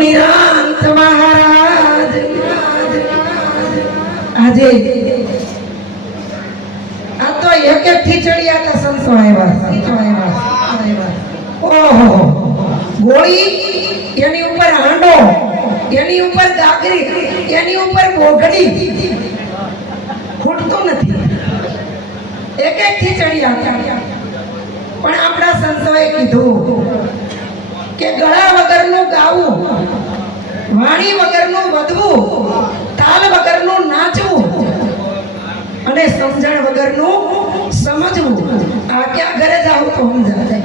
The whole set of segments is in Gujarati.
નિરાંત મહારાજ આજે આ તો એક એક ખીચડી આતા સંતો આવ્યા. ઓહો, ગોળી, એની ઉપર હાંડો, એની ઉપર ગાગરી, એની ઉપર બોગડી, ખૂટતું નથી. એક એક ખીચડી આતા. પણ આપણા સંતોએ કીધું કે ગળા વગરનું ગાવું, વાણી વગરનું વધવું, તાલ વગરનું નાચવું અને સમજણ વગરનું સમજવું. આ ક્યાં ઘરે જાવ તો સમજાય.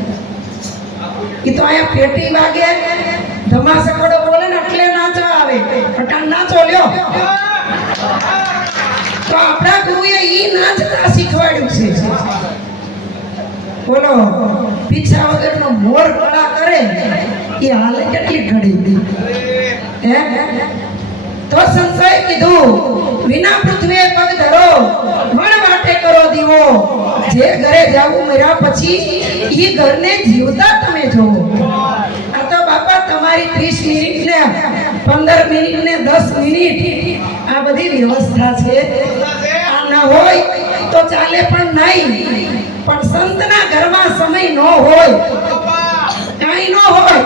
એ તો અહીંયા પેટી વાગે, ધમાસકડો બોલે ને એટલે નાચવા આવે. અટાણ નાચો લ્યો. તો આપણા ગુરુએ ઈ નાચતા શીખવાડ્યું છે. બોલો, પીછા વગરનો મોર કળા કરે એ હાલે કેટલી ઘડી. તો સંતોએ કીધું વિના પૃથ્વીએ પગ ધરો, વણ વાટે કરો દીવો. જે ઘરે જાવું મર્યા પછી ઈ ઘરને જીવતા તમે જોવો. આ તો બાપા તમારી 30 મિનિટ ને 15 મિનિટ ને 10 મિનિટ આ બધી વ્યવસ્થા છે. આ ના હોય તો ચાલે પણ નહીં. પણ સંતના ઘરમાં સમય ન હોય, કાંઈ ન હોય,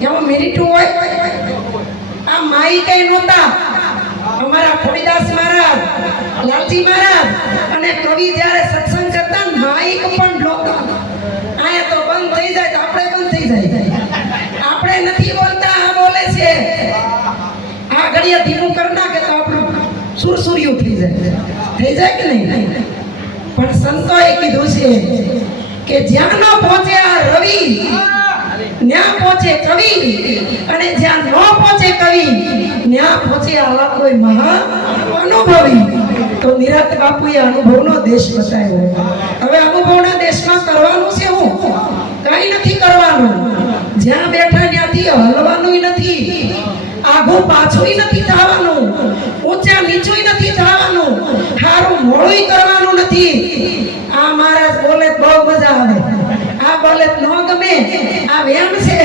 એમાં મિનિટ હોય. આ માઈ કઈ નહોતા. અમારા ફોડીદાસ મહારાજ, લાલજી મહારાજ અને કવિ જ્યારે સત્સંગ કરતા માઈક પણ નહોતા. આયા તો બંધ થઈ જાય તો આપણે બંધ થઈ જાય. આપણે નથી બોલતા, આ બોલે છે. આ ઘડીએ ધીમું કરી નાખે તો આપણું સુરસુર્યું થઈ જાય કે નહીં? પણ સંતોએ કીધું છે કે જ્યાં ન પહોંચે આ રવિ, ત્યાં પહોંચે કવિ, અને જ્યાં ન પહોંચે કવિ, ત્યાં પહોંચે આવા કોઈ મહા અનુભવી. તો નિરાંત બાપુએ અનુભવનો દેશ બતાવ્યો. હવે અનુભવના દેશમાં કરવાનું છે હું? કઈ નથી કરવાનું. જ્યાં બેઠા ત્યાંથી હલવાનું નથી, આઘું પાછું નથી થવાનું, ઊંચા નીચું નથી થવાનું, સારું મોડું કરવાનું નથી. આ મહારાજ બોલે બહુ મજા આવે, આ બોલે નો ગમે, આ વેમ છે.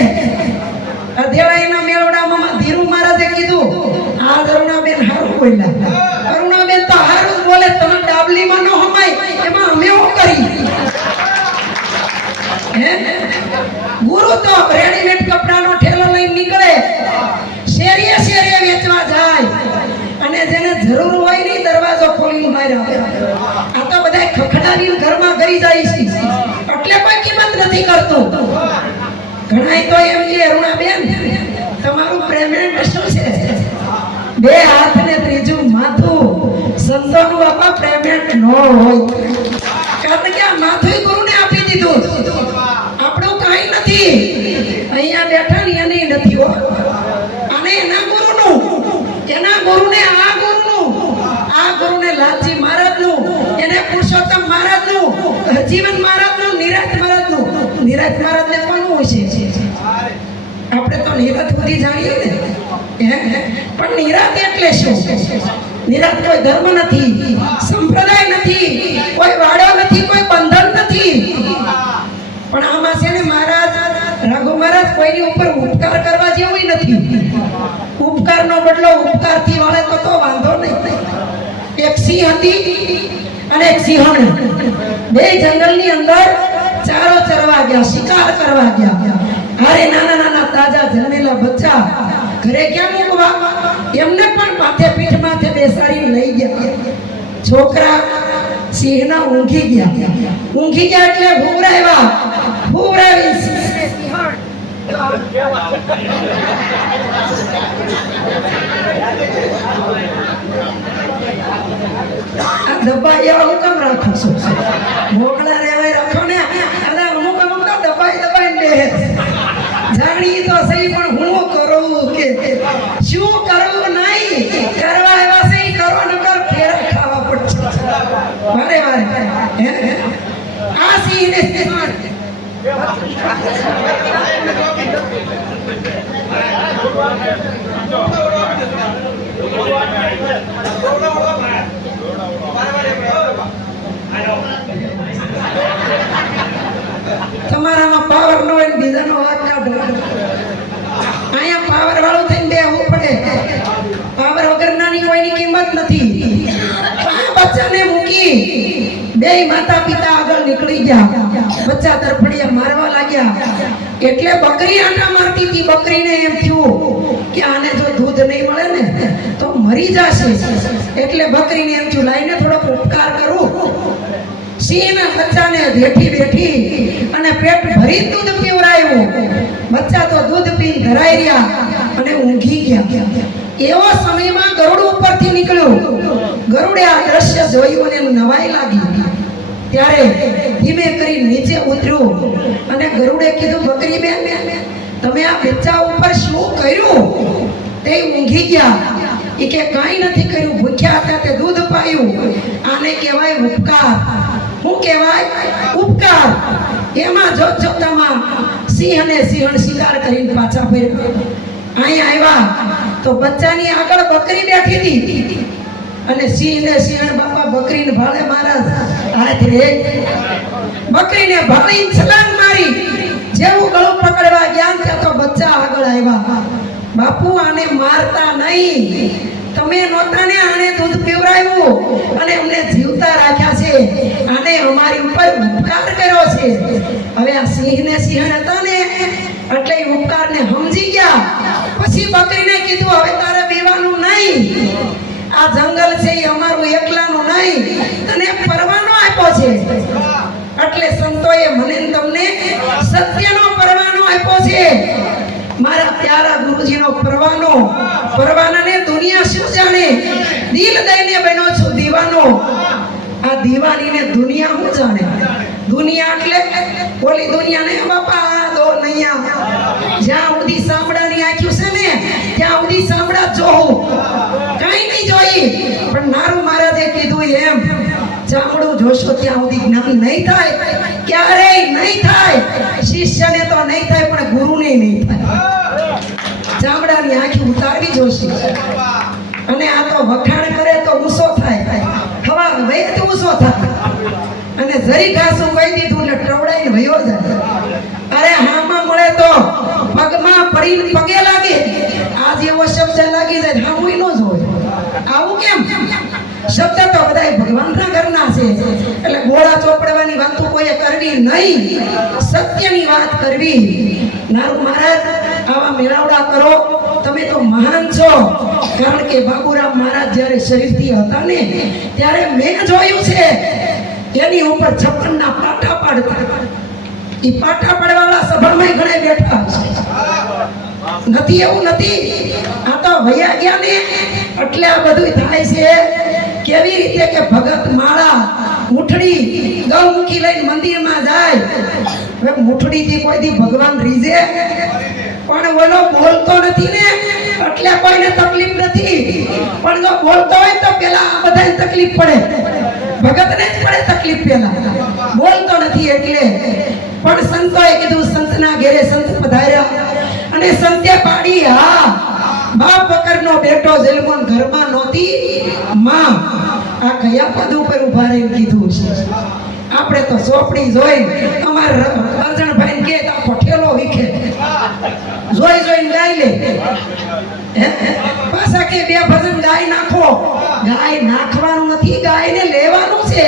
અધેળાઈના મેળવડામાં ધીરુ મહારાજે કીધું આ અરુણાબેન હારું બોલ્યા. અરુણાબેન તો હારું બોલે, તમે ડાબલીમાં ન હમાય એમાં અમે શું કરી? ગુરુ તો રેડીમેડ કપડાનો ઠેલો લઈને નીકળે, શેરીએ શેરીએ વેચવા જાય, અને જેને જરૂર હોય નહીં દરવાજો ખોલીને બહાર આવે. આ તો બધા ખખડાવીને ઘરમાં કરી જાય છે, એટલે કોઈ કિંમત નથી કરતું. ઘણા તો એમ કે અરુણાબેન તમારું પેમેન્ટ શું છે? 2 હાથ ને ત્રીજું માથું. સંતોનું બાપા પેમેન્ટ ન હોય, કારણ કે આ માથું ગુરુને આપી દીધું. આપણું કાંઈ નથી. અહીંયા બેઠા ને એની નથી હો. અને એના ગુરુનું, એના ગુરુને આ ગુરુનું, આ ગુરુને લાલજી મહારાજનું, એને પુરુષોત્તમ મહારાજનું, જીવન મહારાજનું, નિરાંત મહારાજનું. નિરાંત મહારાજને કોનું હોય છે? આપણે તો નિરાંત બધી જાણીએ ને. પણ નિરાંત એટલે શું? નિરાંત કોઈ ધર્મ નથી, સંપ્રદાય નથી, કોઈ વાડો નથી, કોઈ બંધન નથી. પણ આમાં છે ને મહારાજ રઘુ મહારાજ કોઈની ઉપર ઉપકાર કરવા જેવું નથી. ઉપકારનો બદલો ઉપકારથી વળે તો વાંધો નહીં. એક સિંહ હતી અને એક સિંહણ, 2 જંગલની અંદર ચારો ચરવા ગયા, શિકાર કરવા ગયા. અરે નાના નાના તાજા જન્મેલા બચ્ચા ઘરે ક્યાં મૂકવા? એમને પણ માથે પીઠ માથે બેસાડીને લઈ ગયા. છોકરા સિંહના ઊંઘી ગયા. ઊંઘી ગયા એટલે ભૂરાવ્યા. ભૂરાવી આ દબાઈ હું કેમ રાખો છો? મોકળા રેવાય રાખો ને. અને અમુક અમુક તો દબાઈ બે જાણી તો સહી, પણ હું કરું કે શું કરવું નહીં? કરવા એવા સહી કરો, નકર ફેરા ખાવા પડશે વારે વારે. આ સિંહને તમારામાં પાવર ન હોય બીજાનો હાથ કાઢો. અહીંયા હિંમત નથી. આ બચ્ચાને મૂકી બે માતા પિતા આગળ નીકળી ગયા. બચ્ચા તરફડિયા મારવા લાગ્યા. એટલે બકરી આંટા મારતી હતી. બકરીને એમ થયું કે આને જો દૂધ નહીં મળે ને તો મરી જશે. એટલે બકરીને એમ થયું લાઈને થોડો ઉપકાર કરું. સિંહના બચ્ચાને બેઠી બેઠી અને પેટ ભરી દૂધ પીવરાયું. બચ્ચા તો દૂધ પીને ધરાઈ રહ્યા અને ઊંઘી ગયા. એવો સમયમાં ગરુડ ઉપરથી નીકળ્યું. ગરુડે આ દ્રશ્ય જોયું અને નવાઈ લાગી. ત્યારે ધીમે કરી નીચે ઉતર્યું અને ગરુડે કીધું, બકરી બેન, તમે આ બચ્ચા ઉપર શું કર્યું? તે ઊંઘી ગયા. એ કે કાંઈ નથી કર્યું, ભૂખ્યા હતા તે દૂધ પાયું. આને કહેવાય ઉપકાર. શું કહેવાય? ઉપકાર. એમાં જોતામાં સિંહ અને સિંહણ શિકાર કરીને પાછા ફર્યા. અહીંયા આવ્યા તો બચ્ચાની આગળ બકરી બેઠી હતી અને સિંહ ને સિંહણ બાપા બકરીને ભાળે મહારાજ હાથ રે. બકરીને ભાળી છલાંગ મારી. જેવું ગળું પકડવા ગયા ત્યાં તો બચ્ચા આગળ આવ્યા. બાપુ આને મારતા નહીં, તમે નહોતા ને આને દૂધ પીવરાવ્યું અને અમને જીવતા રાખ્યા છે. આને અમારી ઉપર ઉપકાર કર્યો છે. હવે આ સિંહ ને સિંહણ હતા ને એટલે એ ઉપકારને સમજી ગયા. પછી બકરીને કીધું, હવે તારે પીવાનું નહીં. આ જંગલ છે એ અમારું એકલાનું નહીં, તને પરવાનો આપ્યો છે. એટલે સંતોએ મને તમને સત્યનો પરવાનો આપ્યો છે. મારા પ્યારા ગુરુજીનો પરવાનો. પરવાનાને દુનિયા શું જાણે? દિલ દઈને બન્યો છું દીવાનો. આ દીવાનીને દુનિયા શું જાણે? દુનિયા એટલે ઓલી દુનિયા ને બાપા દો નૈયા. જ્યાં સુધી સાંભળાની આંખ્યું છે ને ત્યાં સુધી સાંભળા જોઉં, કઈ નહીં જોઈ. પણ નારું મહારાજે કીધું એમ ચામડું જોશો ત્યાં સુધી જ્ઞાન નહીં થાય. ક્યારેય નહીં થાય. શિષ્યને તો નહીં થાય પણ ગુરુને નહીં થાય. ચામડાની આંખી ઉતારવી જોશે. અને આ તો વખાણ કરે તો ઊંચો થાય, હવા વહે તો ઊંચો થાય. અને જરી ઘાસું કહી દીધું એટલે ટવડાઈને વયો જાય. અરે હામાં મળે તો પગમાં પડીને પગે લાગે. આ જેવો શબ્દ લાગી જાય હામું ન જોય. આવું કેમ? શબ્દ તો બધા ભગવાનના ઘરના છે. એટલે ગોળા ચોપડવાની વાતો કોઈએ કરવી નહીં, સત્યની વાત કરવી. નારું મહારાજ આવા મેળાવડા કરો. તમે તો મહાન છો. કારણ કે બાબુરામ મહારાજ જ્યારે શરીરથી હતા ને ત્યારે મેં જોયું છે એની ઉપર 56 ના પાટા પાડતા. એ પાટા પાડવાવાળા સભામાં ઘણા બેઠા છે. નથી એવું નથી. આ તો વયા ગયા ને એટલે આ બધું થાય છે. કેવી રીતે કે ભગત માળા મુઠડી ગૌમુખી લઈને મંદિરમાં જાય. હવે મુઠડીથી કોઈથી ભગવાન રીઝે? પણ ઓલો બોલતો નથી ને એટલે કોઈને તકલીફ નથી. પણ જો બોલતો હોય તો પેલા આ બધાને તકલીફ પડે. ભગતને જ પડે તકલીફ પેલા. બોલતો નથી એટલે. પણ સંતોએ કીધું સંતના ઘેરે સંત પધાર્યા અને સંતે પાડી હા બાપ વગરનો બેટો જલમોન ઘરમાં નહોતી માં. આ કયા પદ ઉપર ઉભા રહીને કીધું છે? આપણે તો ચોપડી જોઈ અમારા અર્જણભાઈ કે આખો ઠેલો વિખે જોઈ જોઈને ગાઈ લે. પાછા કે બે ભજન ગાય નાખો. ગાય નાખવાનું નથી, ગાયને લેવાનું છે.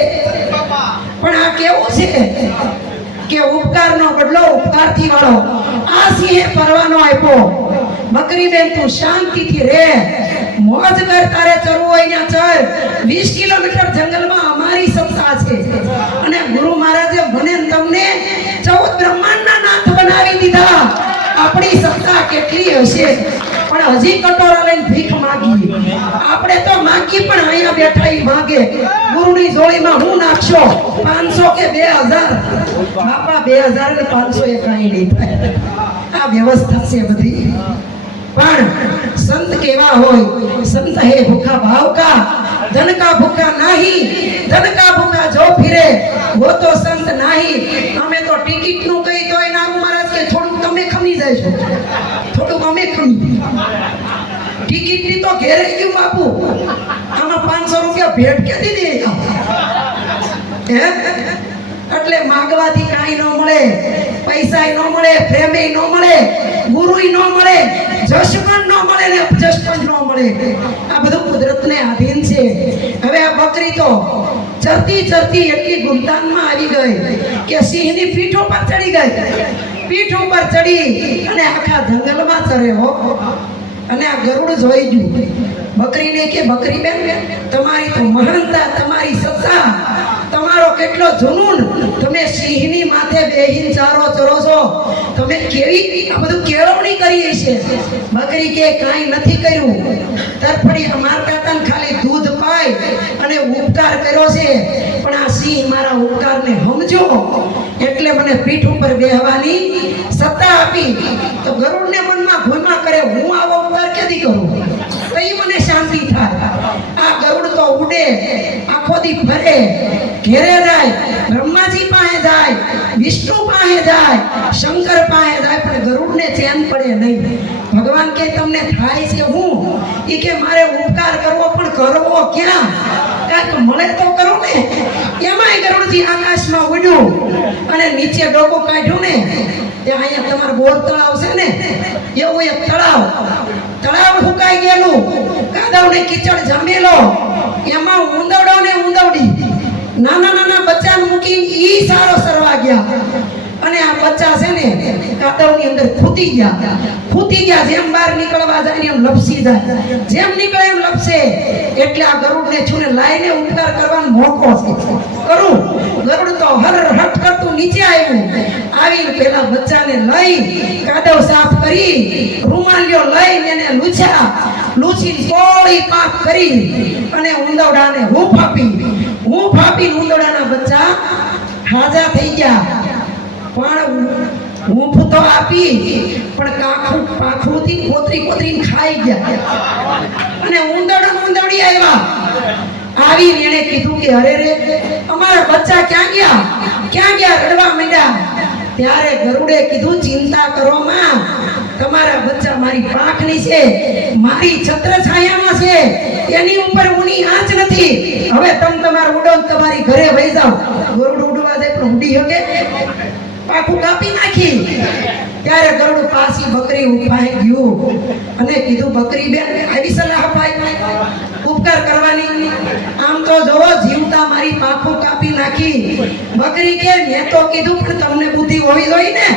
પણ આ કેવું છે કે ઉપકારનો બદલો ઉપકારથી વાળો. આ સિંહે પરવાનો આપ્યો. બકરી બેન તું શાંતિથી રહે, મોજ કર. તારે ચરવું હોય ત્યાં ચર. 20 કિલોમીટર જંગલમાં અમારી સત્તા છે. અને ગુરુ મહારાજે મને તમને 14 બ્રહ્માંડના નાથ બનાવી દીધા. આપણી સત્તા કેટલી હશે? પણ હજી કટોરા લઈને ભીખ માંગી. આપણે તો માંગી પણ અહીંયા બેઠા ઈ માંગે. ગુરુની જોડીમાં હું નાખશો 500 કે 2000? બાપા 2000 ને 500 એ કાંઈ નહીં થાય. આ વ્યવસ્થા છે બધી. પણ સંત કેવા હોય? સંત હે ભૂખા ભાવ કા, ધન કા ભૂખા નહીં. ધન કા ભૂખા જો ફિરે वो तो संत नहीं. અમે તો ટિકિટ નું કહી તોય નારું મહારાજ કે થોડું તમે ખમી જાય છો, થોડું અમે ખમી. ટિકિટ ની તો ઘેરે ગયું બાપુ. આમાં 500 રૂપિયા ભેટ કેદી દે? એટલે માંગવાથી કાંઈ ન મળે. પૈસા ન મળે, પ્રેમે ન મળે, ગુરુય ન મળે, જશ પણ ન મળે ને અપજશ પણ ન મળે. આ બધું કુદરતને આધીન છે. બકરી તો ચરતી ચરતી એટલી ગુમતાનમાં આવી ગઈ કે સિંહની પીઠ ઉપર ચડી ગઈ. પીઠ ઉપર ચડી અને આખા જંગલમાં ચર્યો. અને આ ગરુડ જોઈ ગયું. બકરીને કે બકરી બેન, તમારી તો મહાનતા, તમારી સત્તા, તમારો કેટલો જુનૂન, તમે સિંહની માથે બેહીને ચારો ચરો છો, તમે કેવી આ બધું કેળવણી કરી છે? બકરી કે કાંઈ નથી કર્યું, તરફડી મારતા હતા ખાલી દૂધ પાય અને ઉપકાર કર્યો છે, પણ આ સિંહ મારા ઉપકારને સમજો એટલે મને પીઠ ઉપર બેહવાની સત્તા આપી. તો ગરુડને મનમાં ઘુમા કરે, હું આવો ઉપકાર ક્યાંથી કરું? તો એ મને શાંતિ થાય. આ ગરુડ તો ઉડે, આખો દી ફરે, ઘેરે જાય, બ્રહ્માજી પાસે જાય, વિષ્ણુ પાસે જાય, શંકર પાસે જાય, પણ ગરુડને ચેન પડે નહીં. ભગવાન કે તમને થાય છે હું? એ કે મારે ઉપકાર કરવો, પણ કરવો ક્યાં? કાંઈક મળે તો કરું ને. એમાંય ગરુડજી આકાશમાં ઉડ્યું અને નીચે ડોકો કાઢ્યું ને, ત્યાં અહીંયા તમારું બોર તળાવ છે ને, એવું એક તળાવ ફૂંકાઈ ગયેલું, કાદવ ને કીચડ જામેલો, એમાં ઊંદરડો ને ઊંદરડી નાના નાના બચ્ચાને મૂકી ઈ સારો સરવા ગયા. અને આ બચ્ચા છે ને કાદવની અંદર ખૂતી ગયા, જેમ બહાર નીકળવા જાય એમ લપસી જાય, જેમ નીકળે એમ લપસે. એટલે આ ગરુડને છૂને લાઈને ઉપકાર કરવાનો મોકો છે. કરું ગરુડ તો હર હટ કરતું નીચે આવ્યું. આવી પેલા બચ્ચાને લઈ કાદવ સાફ કરી, રૂમાલિયો લઈને એને લૂછીને કોળી પાક કરી અને ઉંદરડાને હૂંફ આપી ઉંદરડાના બચ્ચા હાજા થઈ ગયા. પણ હૂંફ તો આપી, પણ પાખુંથી કોતરીને ખાઈ ગયા. અને ઉંદરડી આવીને એને કીધું કે અરે રે, અમારા બચ્ચા ક્યાં ગયા? રડવા માંડ્યા. ત્યારે ગરુડે કીધું, ચિંતા કરો માં, તમારા બચ્ચા મારી પાંખની છે, મારી છત્ર છાયામાં છે, એની ઉપર ઊની આંચ નથી. હવે તમે તમારું ઉડો, તમારી ઘરે વહી જાઓ. ગરુડ ઉડવા જાય પણ ઉડી શકે? પાખું કાપી નાખી. ત્યારે ગરુડ પાછી બકરી ઉપાઈ ગયું અને કીધું, બકરી બેન આવી સલાહ અપાય ઉપકાર કરવાની? આમ તો જોવો, જીવતા મારી પાખું કાપી નાખી. બકરી કે મેં તો કીધું, પણ તમને બુદ્ધિ હોવી જોઈએ ને.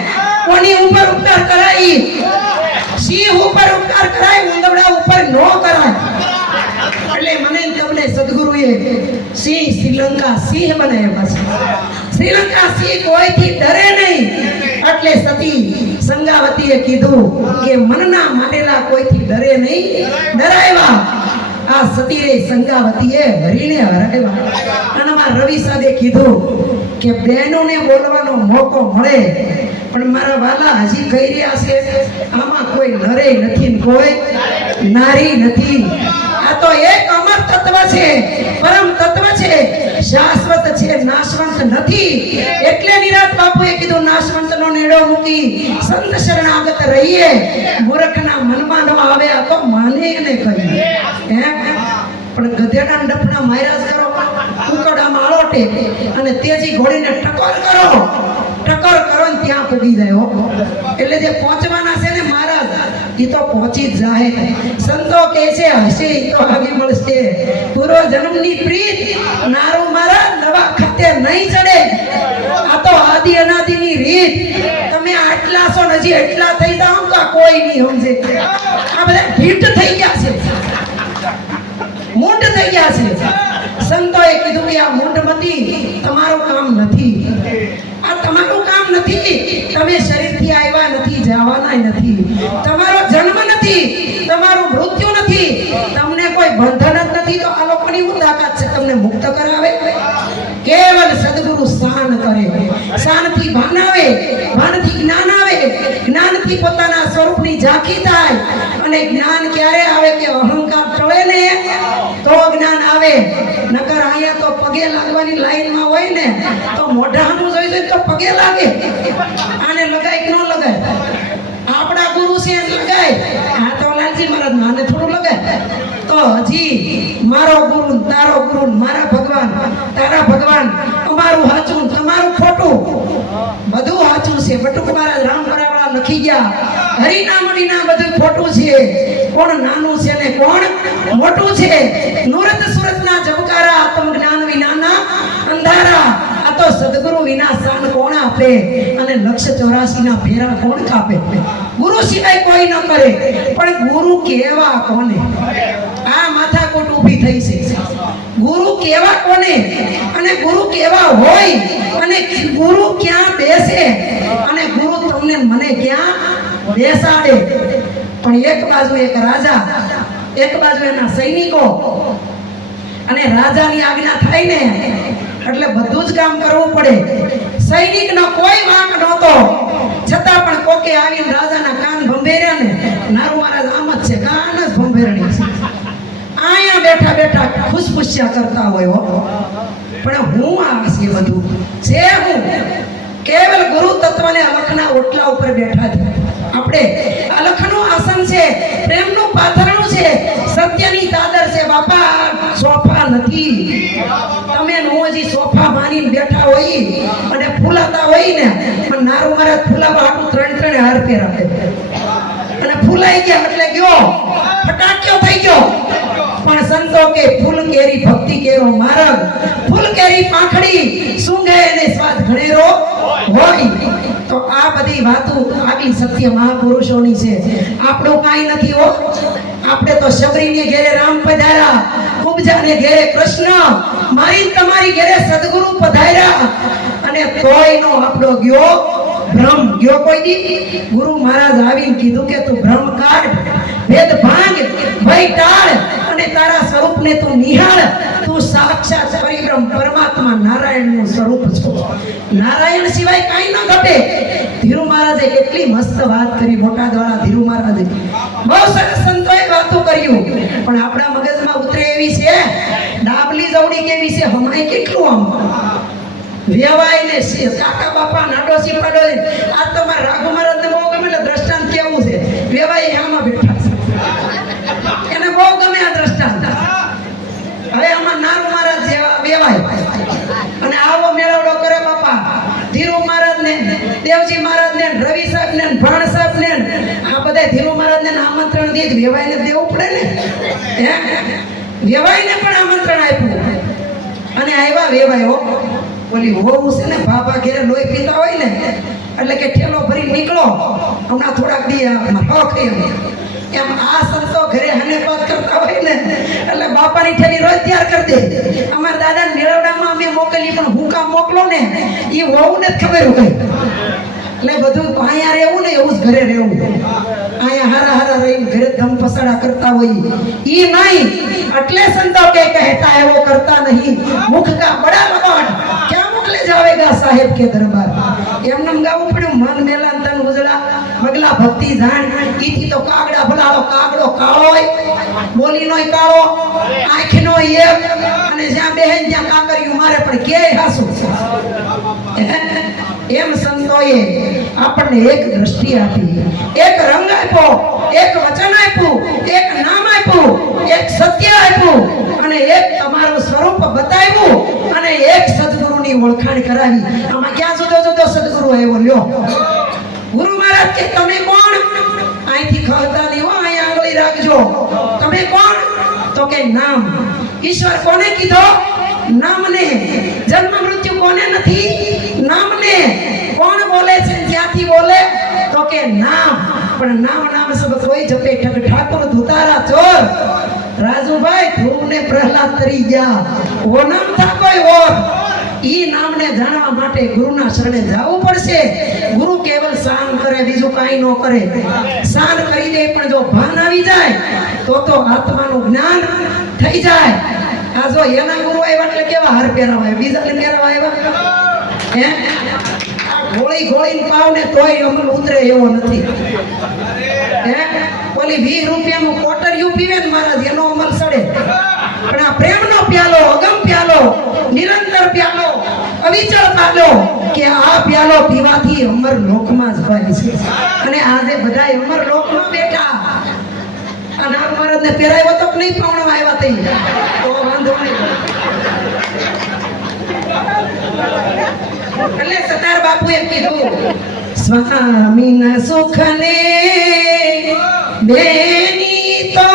કોની ઉપર ઉપકાર કરાય? સિંહ ઉપર ઉપકાર કરાય, ઉંદરડા ઉપર નો કરાય. એટલે મને તમને સદગુરુએ શ્રીલંકા સિંહ બનાવ્યા છે. શ્રીલંકા સિંહ કોઈથી ડરે નહીં. એટલે સતી સંગાવતીએ કીધું કે મનના મારેલા કોઈથી ડરે નહીં, ડરાવ્યા. આ સતી રે સંગાવતીએ હરીને હરાવ્યા. અને રવિ સાદે કીધું કે બહેનોને બોલવાનો મોકો મળે, પણ મારા વાલા હજી કહી રહ્યા છે, આમાં કોઈ નરે નથી, કોઈ નારી નથી. આ તો એક અમર તત્વ છે, પરમ તત્વ છે, શાશ્વત છે, નાશવંત નથી. એટલે નિરાત બાપુએ કીધું, નાશવંતનો નેડો મૂકી સંત શરણાગત રહીએ. મૂર્ખના મનમાં ન આવે, આ તો માને એને કહીએ. પણ ગધેડા ડફના માર્યા કરો, કુકડામાં આળોટે અને તેજી ઘોડીને ટકોર કરો ને ત્યાં પૂગી જાય. એટલે જે પહોંચવાના છે ને મહારાજ, એ તો પહોંચી જ જાય. સંતો કહે છે, હશે એ તો આવી મળશે. પૂર્વ જન્મની પ્રીત નારું મારા નવા ખાતે નહીં ચડે. આ તો આદિ અનાદિની રીત. તમે આટલા છો ને હજી એટલા થઈ જાઓ તો કોઈ નહીં સમજે. આ બધા ભીટ થઈ ગયા છે, મૂંઢ થઈ ગયા છે. સંતોએ કીધું કે આ મૂંઢમતી તમારું કામ નથી, આ તમારું કામ નથી. તમે શરીરથી આવ્યા નથી, જવાના નથી. તમારો જન્મ નથી, તમારું મૃત્યુ નથી, તમને કોઈ બંધન જ નથી. તો આ લોકોની શું તાકાત છે તમને મુક્ત કરાવે? કેવલ સદગુરુ શાન કરે, શાનથી ભાન આવે, ભાનથી જ્ઞાન આવે, જ્ઞાનથી પોતાના સ્વરૂપની ઝાંખી થાય. અને જ્ઞાન ક્યારે આવે કે અહંકાર ટળે ને તો જ્ઞાન આવે. નકર અહીંયા તો પગે લાગવાની લાઈનમાં હોય ને તો મોઢાનું જોઈ તો પગે લાગે. આને લગાય કે ન લગાય? આપણા ગુરુ છે લગાય. આ તો લાલજી મહારાજ માને થોડું લગાય. તો હજી મારો ગુરુ, તારો ગુરુ, મારા ભગવાન, તારા ભગવાન, અમારું સાચું, તમારું ખોટું, બધું સાચું છે. બટુક મહારાજ રામપરાવાળા વાળા લખી ગયા હરિનામ વિના બધું ખોટું છે, કોણ નાનું છે ને કોણ મોટું છે, નુરત સુરતના જબકારા આત્મ જ્ઞાન વિનાના અંધારા, આ તો સદગુરુ વિના શાન કોણ આપે અને લક્ષ 84 ના ફેરા કોણ કાપે, ગુરુ સિવાય કોઈ ન કરે, પણ ગુરુ કેવા કોને, આ માથાકૂટ ઊભી થઈ છે, ગુરુ કેવા કોને અને ગુરુ કેવા હોય અને ગુરુ ક્યાં બેસે અને ગુરુ તમને મને ક્યાં બેસાડે, પણ એક બાજુ એક રાજા, એક બાજુ એના સૈનિકો, અને રાજાની આજ્ઞા થાય ને એટલે બધું જ કામ કરવું પડે, સૈનિકનો કોઈ વાંક નહોતો, છતાં પણ કોકે આવીને રાજાના કાન ભંભેર્યા ને, નારું મહારાજ આમ જ છે, કાન જ ભંભેરણી છે, આયા બેઠા બેઠા ખુશખુશિયા કરતા હોય હો, પણ હું આ છે બધું છે, હું કેવલ ગુરુ તત્વને અલખના ઓટલા ઉપર બેઠા છે, આપણે અલખનું આસન છે, પ્રેમનું પાથરણું છે, સત્યની ચાદર છે, બાપા સોફા નથી, તમે નો હજી સોફા માનીને બેઠા હોય અને ફૂલાતા હોય ને, પણ નારું મહારાજ ફૂલાવા હાટું 3 હાર પહેરાવે અને ફૂલાઈ ગયા એટલે ગયો ફટાક્યો થઈ ગયો, પણ સંતો કે ફૂલ કેરી ભક્તિ કેરો માર્ગ, ફૂલ કેરી પાંખડી સૂંઘે અને સ્વાદ ઘણેરો હોય, તો આ બધી વાતો આવી સત્ય મહાપુરુષોની છે, આપણું કાંઈ નથી હો, આપણે તો શબરીને ઘેરે રામ પધાર્યા, કુબજાને ઘેરે કૃષ્ણ, મારી તમારી ઘેરે સદગુરુ પધાર્યા, અને તોય નો આપણો ગયો ભ્રમ, ગયો કોઈ દી, ગુરુ મહારાજ આવીને કીધું કે તું ભ્રમ કાઢ, વેદ ભાંગ, ભય ટાળ અને તારા સ્વરૂપને તું નિહાળ, તું સાક્ષાત પરિબ્રહ્મ પરમાત્મા નારાયણનું સ્વરૂપ છો, નારાયણ સિવાય કાંઈ ન ઘટે. ધીરુ મહારાજે કેટલી મસ્ત વાત કરી, બોટાદવાળા ધીરુ મહારાજે બહુ સરસ સંતોએ વાતો કર્યું, પણ આપણા મગજમાં ઉતરે એવી છે, ડાબલી જવડી કેવી છે, હમણાં કેટલું આમ વેવાય ને કાકા બાપા નાડોસી પાડોસી, આ તો મારા રાઘુ મહારાજને બહુ ગમે, એટલે દ્રષ્ટાંત કેવું છે, વેવાય આમાં બેઠા છે, એને બહુ ગમે આ દ્રષ્ટાંત, હવે આમાં નારુ મહારાજ જેવા વેવાય, અને આવો મેળવડો કરે બાપા, ધીરુ મહારાજ ને, દેવજી મહારાજ ને, રવિ સાહેબ ને, ભાણ સાહેબ ને, આ બધા ધીરુ મહારાજ ને આમંત્રણ દે, વેવાય ને દેવું પડે ને, હે વેવાય ને પણ આમંત્રણ આપ્યું, અને આવ્યા વેવાયો, બોલી હોવું છે ને બાપા ઘેરે લોહી પીતા હોય ને, એટલે કે ઠેલો ભરી નીકળો, હમણાં થોડાક દી એમ આ સંતો ઘરે હનેપાત કરતા હોય ને, એટલે બાપાની ઠેલી રોજ તૈયાર કરી દે, અમારા દાદા મેળવડામાં અમે મોકલી, પણ હું કામ મોકલો ને એ હોવું ને જ ખબર હોય, એટલે બધું અહીંયા રહેવું ને એવું જ ઘરે રહેવું, અહીંયા હારા હારા રહીને ઘરે ધમ પસાડા કરતા હોય ઈ નહીં, એટલે સંતો કે કહેતા એવો કરતા નહીં, મુખ કા બડા લગાડ ક્યાં મોકલે જાવેગા સાહેબ કે દરબાર, એમને ગાવું પડ્યું, મન મેલા તન ઉજળા મગલા ભક્તિ જાણ, ઈથી તો કાગડા ભલાળો, કાગડો કાળો હોય, બોલી નોય કાળો, આંખ નો એક, અને જ્યાં બેહેન ત્યાં કાકરિયું મારે, પણ કે હાસુ એમ સંતોએ આપણને એક દ્રષ્ટિ આપી, એક રંગ આપ્યો, એક વચન આપ્યું, એક નામ આપ્યું, એક સત્ય આપ્યું, અને એક તમારું સ્વરૂપ બતાવ્યું, અને એક સદગુરુની ઓળખાણ કરાવી. આમાં ક્યાં જુદો જુદો સદગુરુ આવ્યો લ્યો. ગુરુ મહારાજ કે તમે કોણ? અહીંથી ખવતા નહીં હો, અહીંયા આંગળી રાખજો. તમે કોણ? તો કે નામ. ઈશ્વર કોને કીધો? નામને. જન્મ મૃત્યુ કોને નથી? નામને. કોણ બોલે છે, ક્યાંથી બોલે? તો કે નામ. પણ નામ નામ સબ કોઈ જપે ઠગ ઠાકોર ધુતારા ચોર. રાજુભાઈ ધ્રુવ ને પ્રહલાદ તરી ગયા, ઓ નામ થા કોઈ ઓર. ઈ નામને જાણવા માટે ગુરુના શરણે જવું પડશે. ગુરુ કેવલ શાન કરે, બીજું કાંઈ ન કરે. શાન કરી દે, પણ જો ભાન આવી જાય તો આત્માનું જ્ઞાન થઈ જાય. આ જો એના ગુરુ આવ્યા એટલે કેવા હાર પહેરાવાય, બીજાને પહેરાવા આવ્યા હે, ગોળી ગોળીને પાવ ને તોય અમલ ઉતરે એવો નથી હે. ઓલી 20 રૂપિયાનું કોટરિયું પીવે ને મહારાજ, એનો અમલ સડે. પણ આ પ્રેમનો પ્યાલો, અગમ પ્યાલો, નિરંતર પ્યાલો, અવિચળ પ્યાલો, કે આ પ્યાલો પીવાથી અમર લોકમાં જ હોય છે. અને આજે બધા અમર લોકમાં બેઠા. આ નામ મહારાજને પહેરાવ્યો તો નહીં, પાવણમાં આવ્યા તઈ તો વાંધો નહીં. એટલે સતાર બાપુએ કીધું, સ્વામીના સુખને બેની તો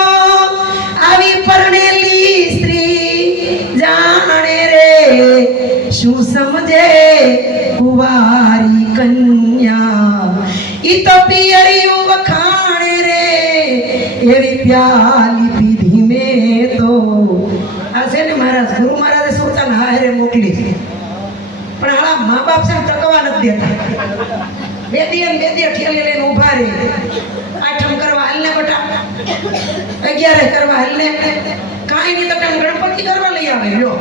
આવી પરણેલી સ્ત્રી જાણે રે, શું સમજે કુંવારી કન્યા, ઈ તો પિયરિયું વખાણે રે, એવી પ્યાલી પીધી મેં તો. આ છે ને મહારાજ, ગુરુ મહારાજે સુરતાન હારે મોકલી છે, પણ હાલા મા બાપ છે ટકવા નથી દેતા. બે દી ઠેલી લઈને ઉભા રહે, આઠમ કરવા હાલને બટા, 11 કરવા હાલને, કાંઈ નહીં તો ગણપતિ કરવા લઈ આવે. લ્યો,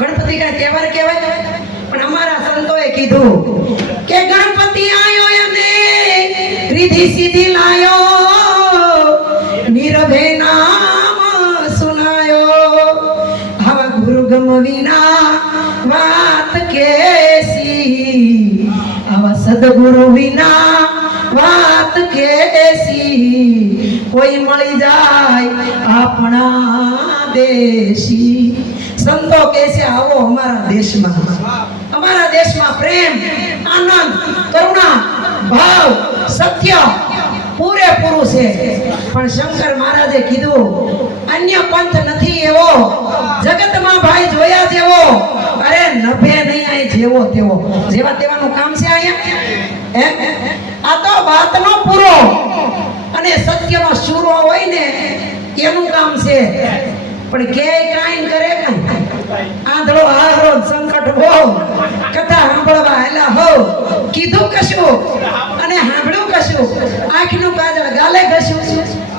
ગણપતિ કાંઈ તહેવાર કહેવાય? પણ અમારા સંતોએ કીધું કે ગણપતિ આયો અને રીધિ સીધી લાયો, નીરભે નામ સુનાયો, આવા ગુરુ ગમ વિના વાત કેસી, આવા સદગુરુ વિના વાત કેસી, કોઈ મળી જાય આપણા દેશી. સંતો કહે છે આવો અમારા દેશમાં પ્રેમ, આનંદ, કરુણા, ભાવ, સત્ય પૂરેપૂરું છે. પણ શંકર મહારાજે કીધું અન્ય પંથ નથી એવો, જગતમાં ભાઈ જોયા જેવો, અરે નભે નહીં આય જેવો તેવો. જેવા તેવાનું કામ છે અહીંયા. આ તો વાતનો પૂરો અને સત્યનો શૂરો હોય ને એનું કામ છે. પણ કે કાઈ કરે કાઈ, આંધળો હારો સંકટ હો, કથા સાંભળવા આયલા હો, કીધું કશું અને સાંભળ્યું કશું, આંખનું કાજળ ગાલે કશું.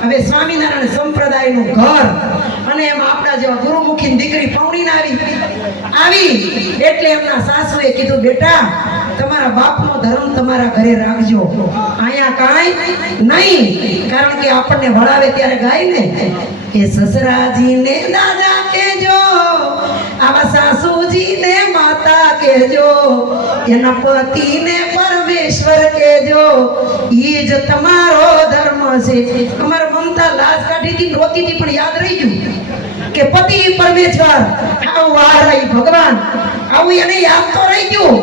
હવે સ્વામિનારાયણ સંપ્રદાયનું ઘર અને એમાં આપણા જેવા ગુરુમુખી દીકરી પૌણીને આવી એટલે એમના સાસુએ કીધું બેટા તમારા બાપનો ધર્મ તમારા ઘરે રાખજો, અહીંયા કાંઈ નહીં. કારણ કે આપણને વળાવે ત્યારે ગાય ને કે સસરાજીને દાદા કહેજો, આવા સાસુજીને માતા કહેજો, એના પતિને પરમેશ્વર કહેજો, ઈ જ તમારો ધર્મ છે. અમારા મમતા લાજ કાઢી હતી, રોતી હતી, પણ યાદ રહી ગયું કે પતિ પરમેશ્વર, આવું આ ભગવાન, આવું એને યાદ તો રહી ગયું,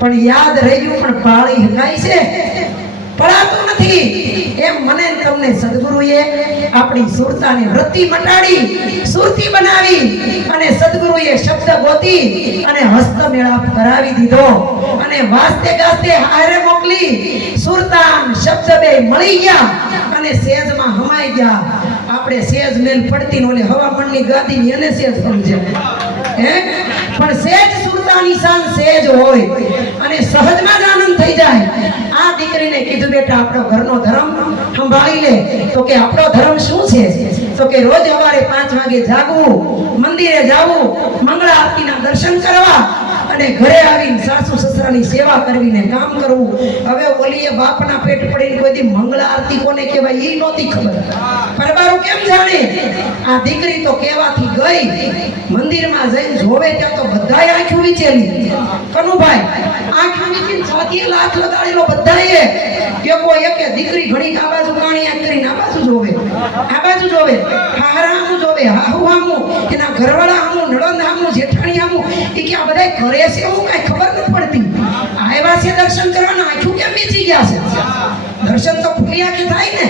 પણ યાદ રહી ગયું પણ પાળી હકાય છે, પડાતું નથી. એમ મને તમને સદગુરુએ આપણી સુરતાની વૃત્તિ મટાડી, સુરતી બનાવી, અને સદગુરુએ શબ્દ ગોતી અને હસ્ત મેળાપ કરાવી દીધો, અને વાસ્તે ગાસ્તે હારે મોકલી. સુરતાન શબ્દ બે મળી ગયા અને સેજમાં હમાઈ ગયા. આપણે સેજ મેલ પડતી ને ઓલે હવામણની ગાદી એને સેજ સમજે પણ સેજ સુરતાની શાન સેજ હોય અને સહજમાં જ આનંદ થઈ જાય. આ દીકરીને કીધું બેટા આપણો ઘરનો ધર્મ સંભાળી લે. તો કે આપણો ધર્મ શું છે? તો કે રોજ સવારે 5 વાગે જાગવું, મંદિરે જવું, મંગળા આરતીના દર્શન કરવા અને ઘરે આવીને સાસુ સસરાની સેવા કરવીને કામ કરવું. હવે ઓલીએ બાપના પેટ પડીને કોઈ દી મંગળા આરતી કોને કહેવાય એ નહોતી ખબર. પરબારું કેમ જાણે? આ દીકરી તો કહેવાથી ગઈ, મંદિરમાં જઈને જોવે ત્યાં તો બધાય આંખો વિચેલી. કનુભાઈ આંખો વિચીને છાતીએ લાખ લગાડેલો બધાએ કે કોઈ એકે દીકરી ઘણી આ બાજુ કાણી આંખ કરીને આ બાજુ જોવે, આ બાજુ જોવે, હારા હામું જોવે, હાહુ હામું, એના ઘરવાળા હામું, નણંદ હામું, જેઠાણી હામું. એ કે આ બધા કરે છે એવું કઈ ખબર નથી પડતી. આવ્યા છે દર્શન કરવાના, આંખું કેમ વીચી ગયા છે? દર્શન તો ખુલ્લી આંખે થાય ને.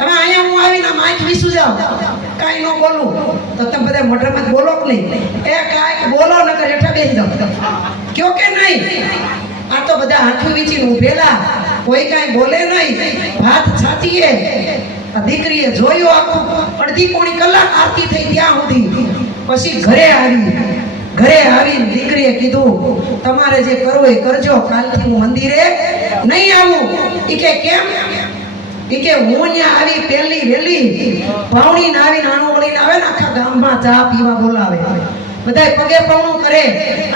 હવે અહીંયા હું આવીને આંખ વીસું જાઉં, કાંઈ ન બોલું તો તમે બધા મોઢામાં બોલો કે નહીં? એ કાંઈક બોલો નકર હેઠા બેસી જાઓ. કયો કે નહીં? આ તો બધા આંખું વીચીને ઉભેલા, કોઈ કાંઈ બોલે નહીં, હાથ છાતીએ. આ દીકરીએ જોયું આખું અડધી પોણી કલાક આરતી થઈ ત્યાં સુધી. પછી ઘરે આવીને દીકરીએ કીધું તમારે જે કરવું એ કરજો, કાલથી હું મંદિરે નહીં આવું. ઈ કે કેમ? ઈ કે હું ત્યાં આવી પહેલી વેલી ભાવણીને આવીને આણું વળીને આવે ને આખા ગામમાં ચા પીવા બોલાવે, બધાય પગે પવણું કરે.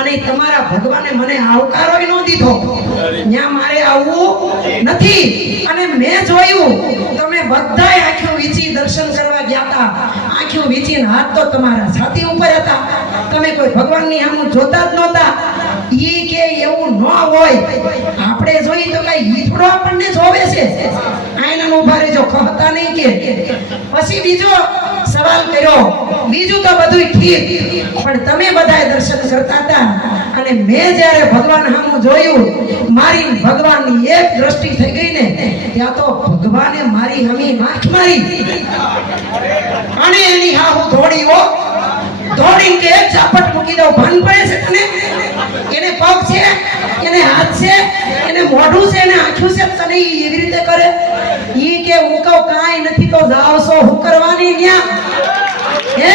અને તમારા ભગવાને મને આવકારો ન દીધો, ત્યાં મારે આવવું નથી. અને મેં જોયું તમે અમે બધાય આંખો વીંચી દર્શન કરવા ગયા હતા. આંખો વીંચીને હાથ તો તમારા છાતી ઉપર હતા. તમે કોઈ ભગવાનની સામું જોતા જ નહોતા. ઈ કે એવું ન હોય. આપણે જોઈ તો કઈ ઈ થોડો આપણને જોવે છે. આઈના ઉભા રહેજો, ખહતા નહીં કે. પછી બીજો સવાલ કર્યો. બીજું તો બધું ઠીક, પણ તમે બધાય દર્શન કરતા હતા અને મેં જ્યારે ભગવાન સામું જોયું, મારી ભગવાનની એક દ્રષ્ટિ થઈ ગઈ ને, ત્યાં તો ભગવાને મારી હમી આંખ મારી અને એની હાહુ દોડીઓ દોડીને કે એક ઝાપટ મૂકી દો. ભાન પડે છે તને? એને પગ છે, એને હાથ છે, એને મોઢું છે, એને આંખું છે, તને ઈ એવી રીતે કરે? ઈ કે હું કહું કાંઈ નથી તો જાવ છો, હું કરવાની ન્યા? હે?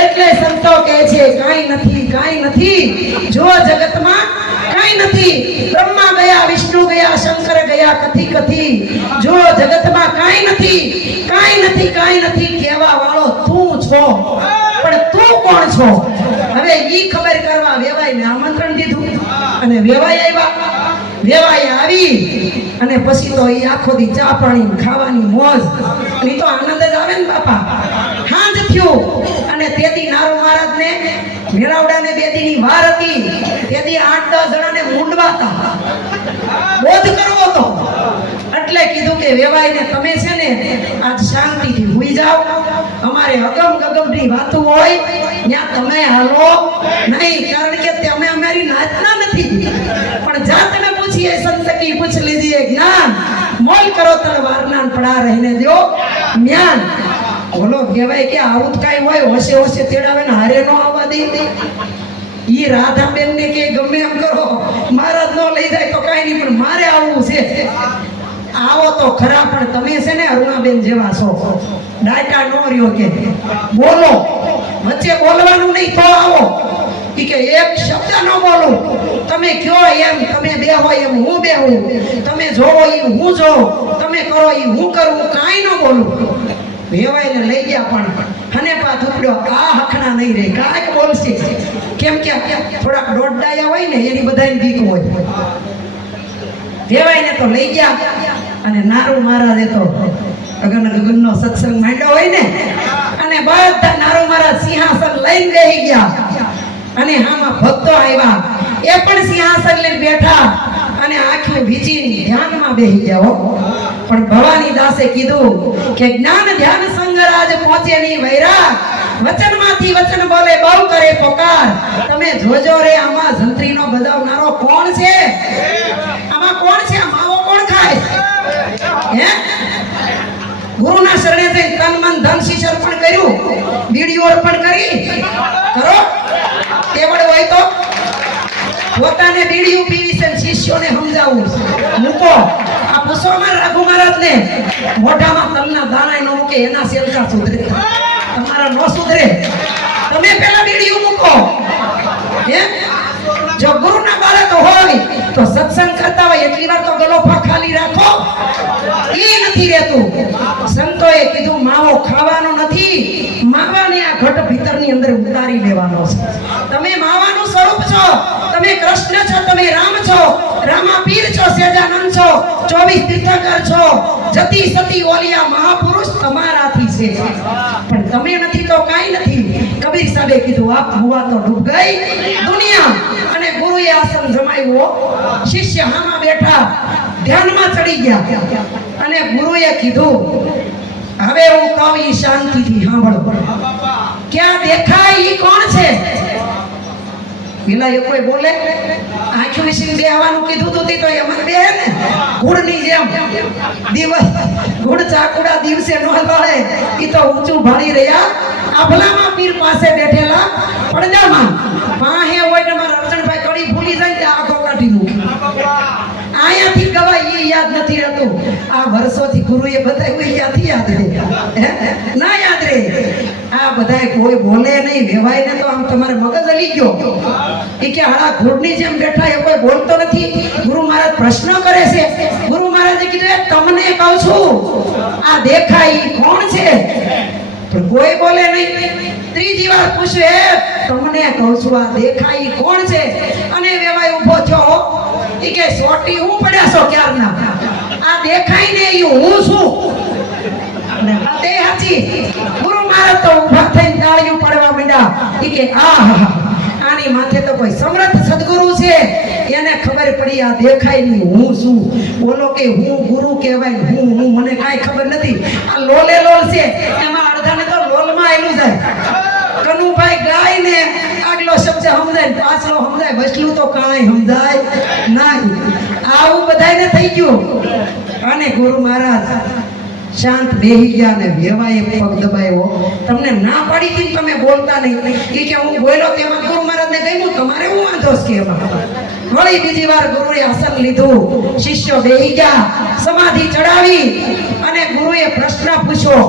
એટલે સંતો કહે છે કાંઈ નથી, કાંઈ નથી. જો જગતમાં કાંઈ નથી. બ્રહ્મા ગયા, વિષ્ણુ ગયા, શંકર ગયા, કથી કથી. જો જગતમાં કાંઈ નથી, કાંઈ નથી, કાંઈ નથી કહેવા વાળો તું છો. પણ તું કોણ છો? હવે ઈ ખબર કરવા વેવાઈને આમંત્રણ દીધું અને વેવાઈ આવ્યા. વેવાઈ આવી અને પછી તો ઈ આખો દી ચા પાણી ખાવાની મોજ, અને તો આનંદ જ આવે ને બાપા. હાંજ થયું અને તેદી નારો મહારાજને મેળાવડાને બેદીની વાર હતી. તેદી 8-10 જણાને મૂંડવા હતા, બોધ કરવો હતો. એટલે કીધું કે વેવાઈને તમે છે ને આજ શાંતિથી હુઈ જાઓ. અમારે અગમ ગગમની વાતો હોય ત્યાં તમે હાલો નહીં, કારણ કે તમે અમારી નાચના નથી. પણ જાતને પૂછીએ સંતકી પૂછ લીજીએ જ્ઞાન, મોલ કરો તર વારનાન પડા રહીને દો જ્ઞાન. બોલો કહેવાય કે આવું કાંઈ હોય હોશે હોશે તેડાવે ને હારે નો આવવા દે. ઈ રાધાબેન ને કે ગમે એમ કરો, મહારાજ નો લઈ જાય તો કાંઈ નહીં, પણ મારે આવવું છે. આવો તો ખરા, પણ તમે છે ને અરુણાબેન જેવા છો, ડાટા નો રહ્યો કે બોલો, વચ્ચે બોલવાનું નહીં તો આવો. ઈ કે એક શબ્દ ન બોલું, તમે કયો એમ, તમે બેહો એમ હું બેહું, તમે જોવો ઈ હું જોઉં, તમે કરો ઈ હું કરું, કાંઈ ન બોલું. વેવાઈને લઈ ગયા પણ અને પાછો ઉપડ્યો. આ હખણા નહીં રહે, કાંઈક બોલશે. કેમ કે થોડાક દોડડાયા હોય ને એની બધાની બીક હોય. વેવાઈને તો લઈ ગયા અને નારુ મહારાજે તો અગન ગગનનો સત્સંગ માંડ્યો હોય ને, અને બધા નારુ મહારાજ સિંહાસન લઈને બેસી ગયા. અને આમાં ભક્તો આવ્યા, એ પણ સિંહાસન લઈને બેઠા અને આંખો વીંચીને ધ્યાનમાં બેસી ગયા. પણ ભવાની દાસે કીધું કે જ્ઞાન ધ્યાન સંગરાજ પહોંચે નહીં વૈરાગ, વચનમાંથી વચન બોલે બહુ કરે પોકાર. તમે જોજો રે આમાં જંત્રીનો બજાવનારો કોણ છે? આમાં કોણ છે? માવો કોણ ખાય? હે? ગુરુના શરણે જઈ તન મન ધન શીશ અર્પણ કર્યું, બીડીઓ અર્પણ કરી કરો. તેવડ હોય તો પોતાને બીડીયું પીવી છે, શિષ્યોને સમજાવવું મૂકો. આ પુષ્પમાં રઘુ મહારાજને મોઢામાં તલના દાણા નો મૂકે, એના સેવકા સુધરે, તમારા નો સુધરે. તમે પેલા બીડીયું મૂકો. હે? જો ગુરુના બાળક હોય તો સત્સંગ કરતા હોય એટલી વાર તો ગલોફા ખાલી રાખો. ઈ નથી રહેતું. સંતોએ કીધું માવો ખાવાનો નથી, માવાને આ ઘટ ભીતરની અંદર ઉતારી લેવાનો છે. તમે માવાનું સ્વરૂપ છો, તમે કૃષ્ણ છો, તમે રામ છો, રામાપીર છો, સેજાનંદ છો, 24 તીર્થંકર છો, જતી સતી ઓલિયા મહાપુરુષ તમારાથી છે. પણ તમે નથી તો કાંઈ નથી. કબીર સાહેબે કીધું આપ હુઆ તો ડૂબ ગઈ દુનિયા. અને ગુરુએ આસન જમાવ્યો, શિષ્ય હામાં બેઠા ધ્યાનમાં ચડી ગયા. અને ગુરુએ કીધું હવે હું કહું ઈ શાંતિથી સાંભળો. ક્યાં દેખાય ઈ કોણ છે? પેલા એ કોઈ બોલે? આંખો વિશે બેહવાનું કીધું તું તો એમાં બે ને ગુડની જેમ દિવસ ગુડ ચાકુડા દિવસે નો હલાળે. ઈ તો ઊંચું ભાળી રહ્યા. આભલામાં પીર પાસે બેઠેલા પડદામાં પાહે હોય ને મારા અર્જણભાઈ કડી ભૂલી જાય ને આખો કાઢી મૂકી. આયાથી ગવાય એ યાદ નથી રહેતું. આ વર્ષોથી ગુરુએ બતાવ્યું ક્યાંથી યાદ રહે? ના યાદ રહે. આ બધાય કોઈ બોલે નહીં. વેવાઈને તો આમ તમારે મગજ હલી ગયો. એ કે હાડા ઘોડની જેમ બેઠા, એ કોઈ બોલતો નથી. ગુરુ મહારાજ પ્રશ્ન કરે છે. ગુરુ મહારાજે કીધું તમને કહું છું આ દેખાય કોણ છે? પણ કોઈ બોલે નહીં. ત્રીજી વાર પૂછે તમને કહું છું આ દેખાય કોણ છે? અને વેવાઈ ઊભો થયો. એ કે સોટી હું પડ્યા છો ક્યારના? આ દેખાય ને એ હું છું. અને વાતે સાચી. ગુરુ મહારાજ તો ઊભા થઈને તાળીઓ પાડવા માંડ્યા. ઈ કે આની માથે તો કોઈ સમર્થ સદગુરુ છે, એને ખબર પડી આ દેખાય નહીં હું છું. બોલો કે હું ગુરુ કહેવાય, હું મને કાંઈ ખબર નથી. આ લોલે લોલ છે, એમાં અડધાને તો લોલમાં આવેલું જાય. કનુભાઈ ગાય ને આગલો શબ્દ સમજાય, પાછલો સમજાય, વચલું તો કાંઈ સમજાય નહીં. આવું બધાને થઈ ગયું. અને ગુરુ મહારાજ શાંત બેહી ગયા ને વેવાએ પગ દબાવ્યો. તમને ના પાડી હતી તમે બોલતા નહીં. એ કે હું બોલ્યો તેમાં ગુરુ મહારાજને કહ્યું તમારે હું વાંધો છે એમાં. વળી બીજી વાર ગુરુએ આસન લીધું, શિષ્યો બેહી ગયા, સમાધિ ચડાવી અને ગુરુએ પ્રશ્ન પૂછ્યો.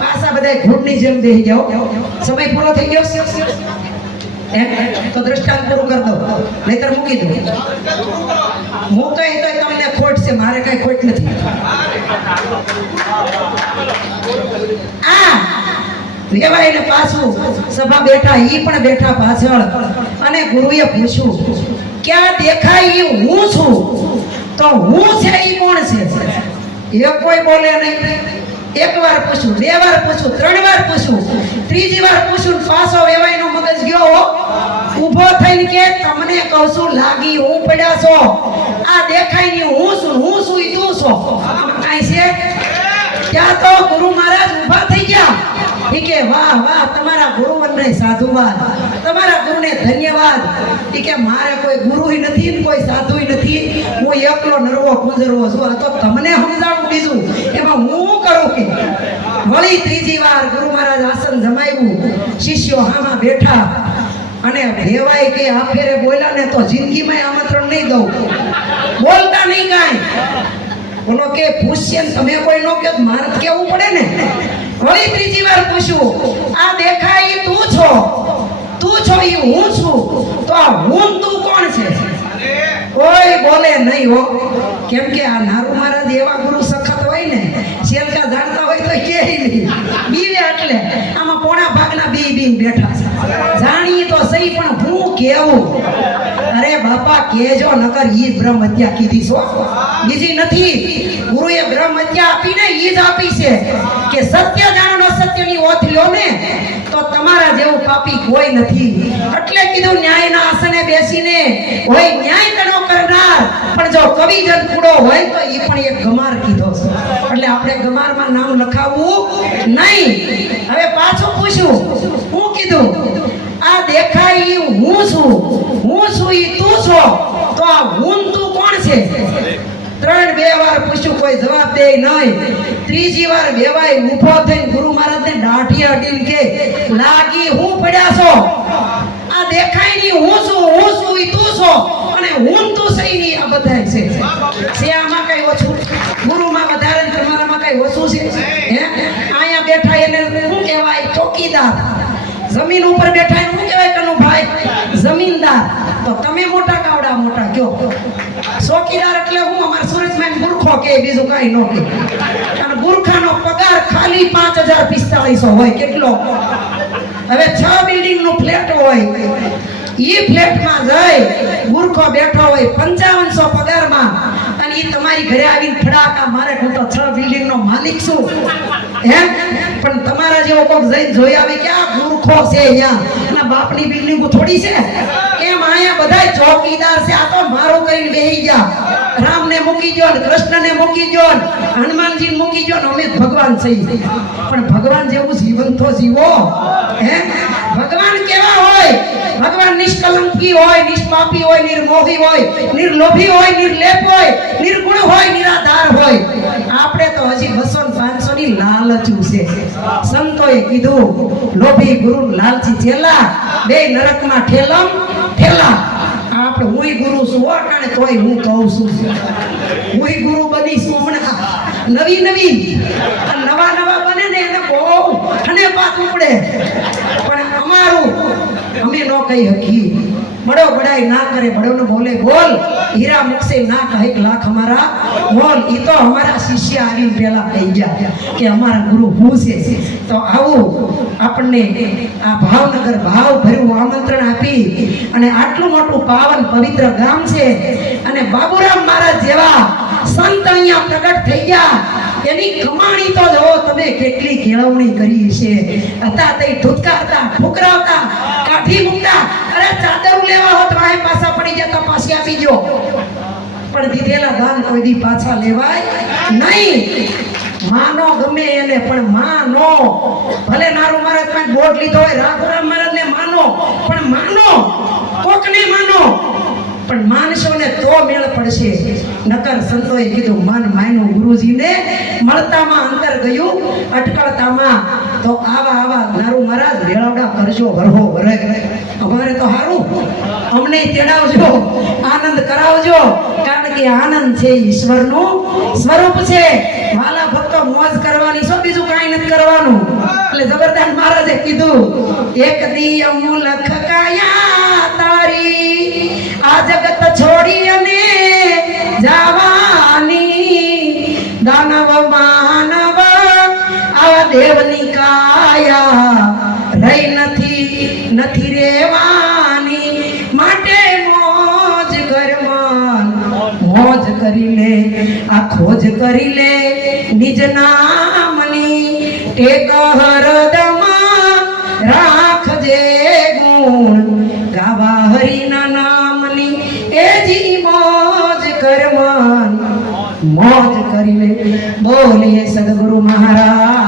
પાછા બધા ઘૂંટની જેમ બેહી જાઓ. સમય પૂરો થઈ ગયો તો દ્રષ્ટાંત પૂરું કરી દો, નહીતર મૂકી દો. હું તો એ તો તમને ખોટ છે, મારે કઈ ખોટ નથી. વેવાઈને પાછું સભા બેઠા, ઈ પણ બેઠા પાછળ. અને ગુરુએ પૂછ્યું ક્યાં દેખાય ઈ હું છું, તો હું છે ઈ કોણ છે? એ કોઈ બોલે નહીં. એક વાર પૂછું, બે વાર પૂછું, ત્રણ વાર પૂછું, ત્રીજી વાર પૂછું, પાછો વેવાઈનો મગજ ગયો ઊભો થઈને કે તમને કહું છું લાગી હું પડ્યા છો. આ દેખાય નહીં હું છું ઈ તું છો. કાંઈ છે? ત્યાં તો ગુરુ મહારાજ ઊભા થઈ ગયા. ઈ કે વાહ વાહ, તમારા ગુરુવરને સાધુવાદ, તમારા ગુરુને ધન્યવાદ. ઈ કે મારે કોઈ ગુરુય નથી ને કોઈ સાધુય નથી, હું એકલો નરવો ગુજરવો છું. આ તો તમને સમજાવું બીજું, એમાં હું કરું કે? વળી ત્રીજી વાર ગુરુ મહારાજ આસન જમાવ્યું, શિષ્યો હામાં બેઠા. અને વેવાય કે આ ફેરે બોલ્યા ને તો જિંદગીમાં આમંત્રણ નહીં દઉં, બોલતા નહીં કાંઈ. બોલો કે પૂછશે ને તમે કોઈ નો કે મારે કેવું પડે ને. વળી ત્રીજી વાર પૂછ્યું આ દેખાય ઈ તું છો ઈ હું છું, તો આ હું તું કોણ છે? કોઈ બોલે નહીં હો. કેમ કે આ નારુ મહારાજ એવા ગુરુ સખત હોય ને, શેલકા જાણતા હોય તો કે નહીં બીવે. એટલે આમાં પોણા ભાગના બી બેઠા છે. જાણી તો સહી પણ હું કેવું? અરે બાપા કેજો, નકર ઈ બ્રહ્મ હત્યા કીધી છો, બીજી નથી. ગુરુએ બ્રહ્મ હત્યા આપીને ઈ જ આપી છે કે સત્ય જાણો, સત્યની ઓથ લ્યો ને તો તમારા જેવું પાપી કોઈ નથી. એટલે કીધું ન્યાયના આસને બેસીને હોય ન્યાય તણો કરનાર, પણ જો કવિજન કૂડો હોય તો ઈ પણ એક ગમાર કીધો છે. એટલે આપણે ગમારમાં નામ લખાવવું નહીં. હવે પાછું પૂછ્યું, હું કીધું આ દેખાય ઈ હું છું ઈ તું છો, તો આ હું તું કોણ છે? ત્રણ બે વાર પૂછ્યું, કોઈ જવાબ દે નહીં. ત્રીજી વાર વેવાય ઊભો થઈને ગુરુ મહારાજને દાઢી અડીને કે લાગી હું પડ્યા છો. આ દેખાય ની હું છું ઈ તું છો, અને હું તું સહી ની આ બધાય છે. આમાં કઈ ઓછું? ગુરુમાં વધારે ને તમારામાં કઈ ઓછું છે? હે, અહીંયા બેઠા એને શું કહેવાય? ચોકીદાર. જમીન ઉપર બેઠા એને શું કહેવાય કનુભાઈ? જમીનદાર. તો તમે મોટા કાવડા મોટા કયો? ચોકીદાર એટલે હું અમાર સુરતમાં ગુરખો કે બીજું કઈ નો કે. અને ગુરખાનો પગાર ખાલી 5045 હોય. કેટલો? હવે 6 બિલ્ડિંગ નું ફ્લેટ હોય, ઈ ફ્લેટમાં જઈ ગુરખો બેઠો હોય 5500 પગારમાં, અને ઈ તમારી ઘરે આવીને ફડાકા મારે, હું તો 6 બિલ્ડિંગ નો માલિક છું. હે, પણ તમારા જેવો કોક જઈને જોઈ આવે કે આ ગુરખો છે, અહીંયા એના બાપની બિલ્ડિંગ થોડી છે. એમ અહીંયા બધાય ચોકીદાર છે. આ તો મારું કરીને બેહી ગયા. રામને મૂકી ગયો ને કૃષ્ણને મૂકી ગયો ને હનુમાનજીને મૂકી ગયો ને અમે ભગવાન છીએ. પણ ભગવાન જેવું જીવન તો જીવો. હે, ભગવાન કેવા હોય? ભગવાન નિષ્કલંકી હોય, નિષ્પાપી હોય, નિર્મોહી હોય, નિર્લોભી હોય, નિર્લેપ હોય, નિર્ગુણ હોય, નિરાધાર હોય. આપણે તો હજી 200-500 ની લાલચું છે. સંતોએ કીધું લોભી ગુરુ લાલચી ચેલા, બે નરકમાં ઠેલા. આપણે હુંય ગુરુ છું અટાણે, તોય હું કહું છું હુંય ગુરુ બનીશું હમણાં. નવી નવા બને ને એને બહુ ઠને પાછું પડે. પણ અમારું અમે નો કહી હકી. બડો બડાઈ ના કરે, બડો ને બોલે બોલ, હીરા મુકસે ના કહે લાખ હમારા બોલ. ઈ તો અમારા શિષ્ય આવીને પહેલા કહી ગયા કે અમારા ગુરુ હું છે. તો આવું આપણને આ ભાવનગર ભાવ ભર્યું આમંત્રણ આપી અને આટલું મોટું પાવન પવિત્ર ગામ છે, અને બાબુરામ મહારાજ જેવા સંત અહીંયા પ્રગટ થઈ ગયા. એની કમાણી તો જો તમે કેટલી કેળવણી કરી છે. હતા તે ધૂતકારતા, ઠુકરાવતા, કાઠી મૂકતા, અરે ચાદરું લેવા હોત વાહે પાછા પડી જતા, પાછી આપી જો. પણ દીધેલા દાન કોઈ દી પાછા લેવાય નહીં. માનો ગમે એને, પણ માનો ભલે નારું મહારાજ પાસે બોટ લીધો હોય, રાઘોરામ મહારાજ ને માનો, પણ માનો કોકને માનો, પણ માનશો ને તો મેળ પડશે. નકર સંતોએ કીધું મન માયનું ગુરુજીને મળતામાં અંતર ગયું અટકળતામાં. તો આવા નારું મહારાજ મેળવડા કરજો વરહો વરે. અમારે તો હારું, અમને તેડાવજો, આનંદ કરાવજો, કારણ કે આનંદ છે ઈશ્વરનું સ્વરૂપ છે. વાલા ભક્તો મોજ કરવાની, શું બીજું કાંઈ નથી કરવાનું. એટલે જબરદાન મહારાજે કીધું, એક દી અમુલખ કાયા તારી આ જગત છોડી અને જવાની, દાનવ માનવ આ દેવની કાયા રહી નથી રેવાની. માટે મોજ કર મન, મોજ કરી લે, આ ખોજ કરી લે નિજ નામની. ટેક હરદમાં રાખજે ગુણ, ગાવા હરિના નામની. એ જી મોજ કર મન, મોજ કરી લે. બોલીએ સદગુરુ મહારાજ.